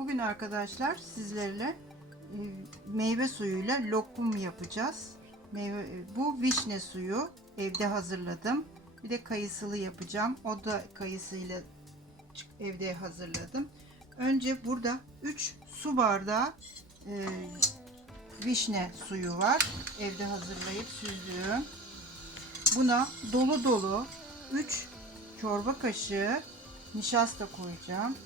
Bugün arkadaşlar sizlerle e, meyve suyuyla lokum yapacağız. Meyve e, bu vişne suyu evde hazırladım. Bir de kayısılı yapacağım. O da kayısıyla evde hazırladım. Önce burada 3 su bardağı e, vişne suyu var. Evde hazırlayıp süzdüğüm. Buna dolu dolu 3 çorba kaşığı nişasta koyacağım.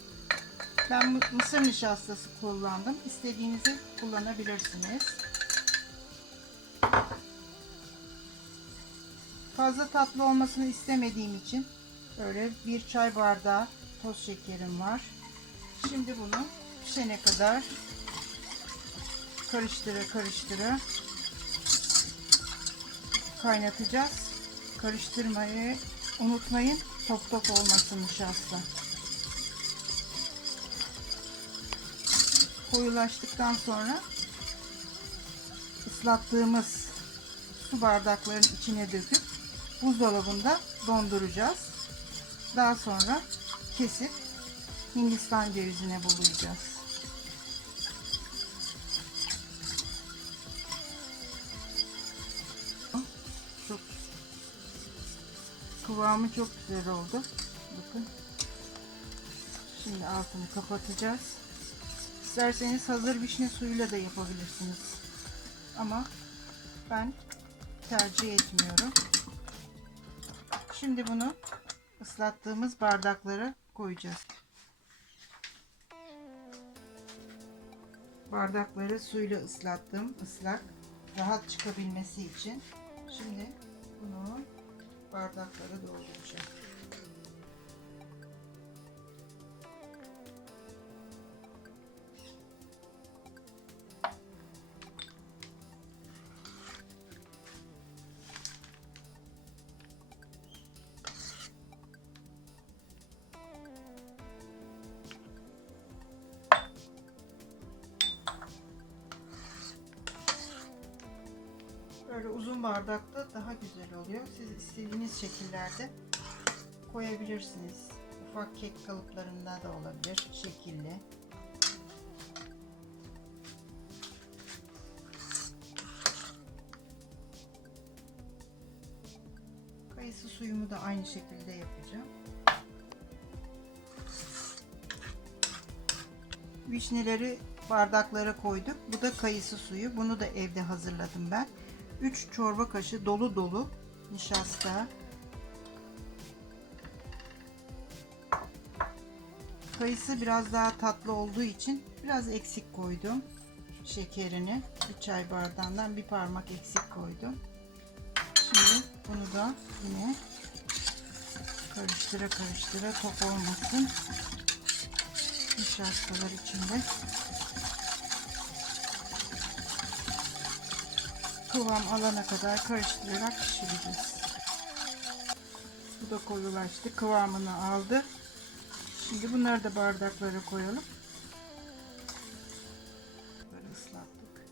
Ben mı- mısır nişastası kullandım. İstediğinizi kullanabilirsiniz. Fazla tatlı olmasını istemediğim için böyle bir çay bardağı toz şekerim var. Şimdi bunu pişene kadar karıştıra karıştıra kaynatacağız. Karıştırmayı unutmayın. Top top olmasın nişasta. Koyulaştıktan sonra ıslattığımız su bardaklarının içine döküp buzdolabında donduracağız. Daha sonra kesip Hindistan cevizine bulayacağız. Çok kıvamı çok güzel oldu. Bakın. Şimdi altını kapatacağız. İsterseniz hazır vişne suyuyla da yapabilirsiniz. Ama ben tercih etmiyorum. Şimdi bunu ıslattığımız bardaklara koyacağız. Bardakları suyla ıslattım. ıslak. Rahat çıkabilmesi için. Şimdi bunu bardaklara dolduracağım. Bardakta daha güzel oluyor. Siz istediğiniz şekillerde koyabilirsiniz. Ufak kek kalıplarında da olabilir. Şekilli. Kayısı suyumu da aynı şekilde yapacağım. Vişneleri bardaklara koyduk. Bu da kayısı suyu. Bunu da evde hazırladım ben. 3 çorba kaşığı dolu dolu nişasta. Kayısı biraz daha tatlı olduğu için biraz eksik koydum. Şekerini bir çay bardağından bir parmak eksik koydum. Şimdi bunu da yine karıştıra karıştıra top olmasın. Nişastalar içinde. Kıvam alana kadar karıştırarak pişireceğiz. Bu da koyulaştı. Kıvamını aldı. Şimdi bunları da bardaklara koyalım. Böyle ıslattık.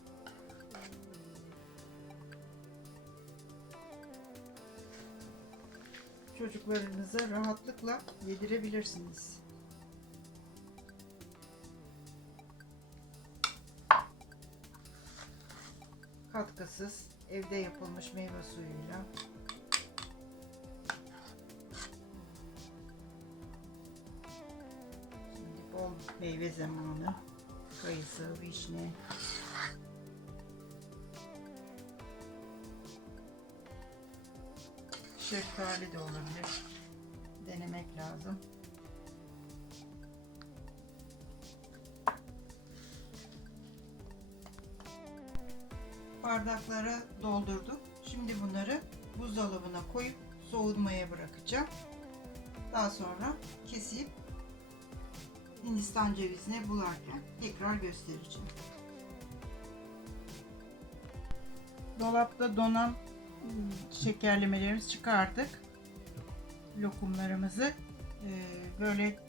Çocuklarınıza rahatlıkla yedirebilirsiniz. Katkısız evde yapılmış meyve suyuyla. Şimdi bol meyve zamanı kayısı, vişne şeftali de olabilir. Denemek lazım bardaklara doldurduk. Şimdi bunları buzdolabına koyup soğumaya bırakacağım. Daha sonra kesip Hindistan cevizine bularken tekrar göstereceğim. Dolapta donan şekerlemelerimizi çıkardık. Lokumlarımızı eee, böyle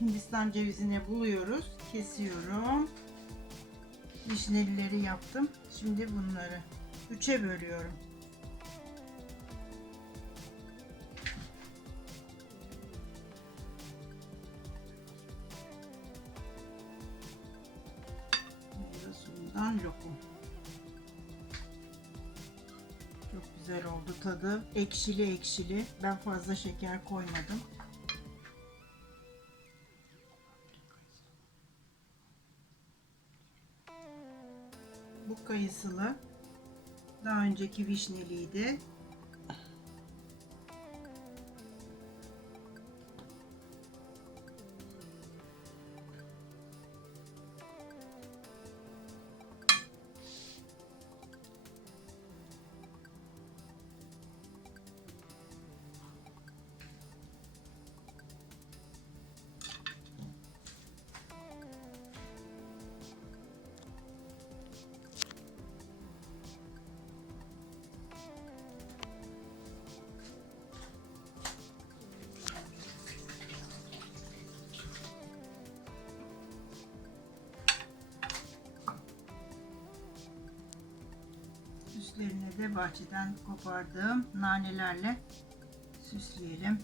Hindistan cevizine buluyoruz. Kesiyorum vişnelileri yaptım. Şimdi bunları üçe bölüyorum. Biraz undan lokum. Çok güzel oldu tadı. Ekşili ekşili. Ben fazla şeker koymadım. Bu kayısılı. Daha önceki vişneliydi. Süslerine de bahçeden kopardığım nanelerle süsleyelim.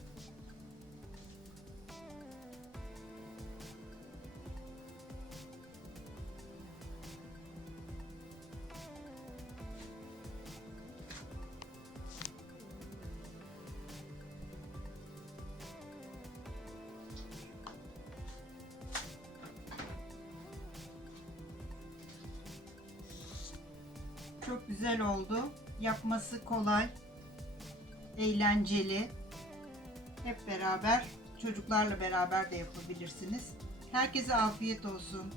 Çok güzel oldu. Yapması kolay, eğlenceli. Hep beraber, çocuklarla beraber de yapabilirsiniz. Herkese afiyet olsun.